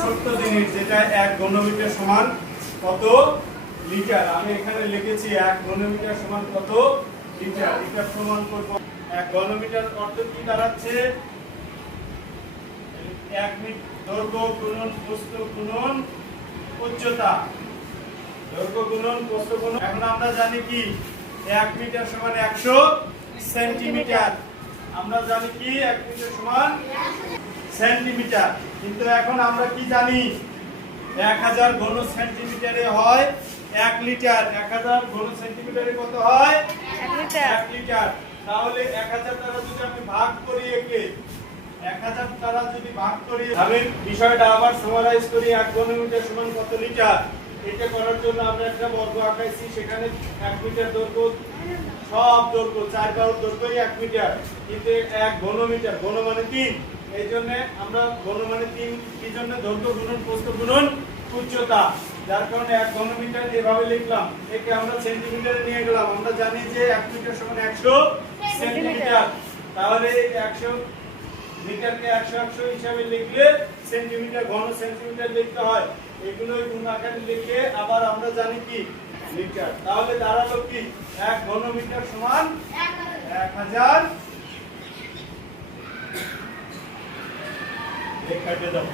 ছোট্ট জিনিস যেটা 1 ঘনমিটার সমান কত লিটার। আমি এখানে লিখেছি 1 ঘনমিটার সমান কত লিটার। লিটার সমান করব 1 ঘনমিটার অর্থ কি দাঁড়াচ্ছে 1 মিটার দৈর্ঘ্য গুণন প্রস্থ গুণন উচ্চতা। দৈর্ঘ্য গুণন প্রস্থ গুণন। এখন আমরা জানি কি 1 মিটার সমান 100 সেন্টিমিটার। আমরা জানি কি 1 মিটার সমান সেন্টিমিটার। কিন্তু এখন আমরা কি জানি 1000 ঘন সেন্টিমিটারে হয় 1 লিটার। 1000 ঘন সেন্টিমিটারে কত হয় 1 লিটার। 1 লিটার। তাহলে 1000 দ্বারা যদি আমি ভাগ করি একে 1000 দ্বারা যদি ভাগ করি আমি বিষয়টা আবার সামারাইজ করি 1 ঘনমিটার সমান কত লিটার। এটা করার জন্য আমরা একটা বর্গ আঁকাইছি, সেখানে 1 মিটার দৈর্ঘ্য সব দৈর্ঘ্য 4 বাহুর দৈর্ঘ্যই 1 মিটার, কিন্তু 1 ঘনমিটার ঘন মানে 3। এই জন্য আমরা ঘন মানে 3 কি জন্য দৈর্ঘ্য গুণন প্রস্থ গুণন উচ্চতা, যার কারণে 1 ঘনমিটার এভাবে লিখলাম। একে আমরা সেন্টিমিটারে নিয়ে গেলাম। আমরা জানি যে 1 মিটার সমান 100 সেন্টিমিটার। তাহলে 100 মিটারকে 100 100 হিসাবে লিখলে সেন্টিমিটার ঘন সেন্টিমিটার লিখতে হয়। এগুলোই গুণ আকারে লিখে আবার আমরা জানি কি লিটার। তাহলে দাঁড়ালো কি 1 ঘনমিটার সমান 1000। লেখাতে দাও।